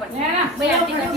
บัดนี้ไม่อยากติดเลย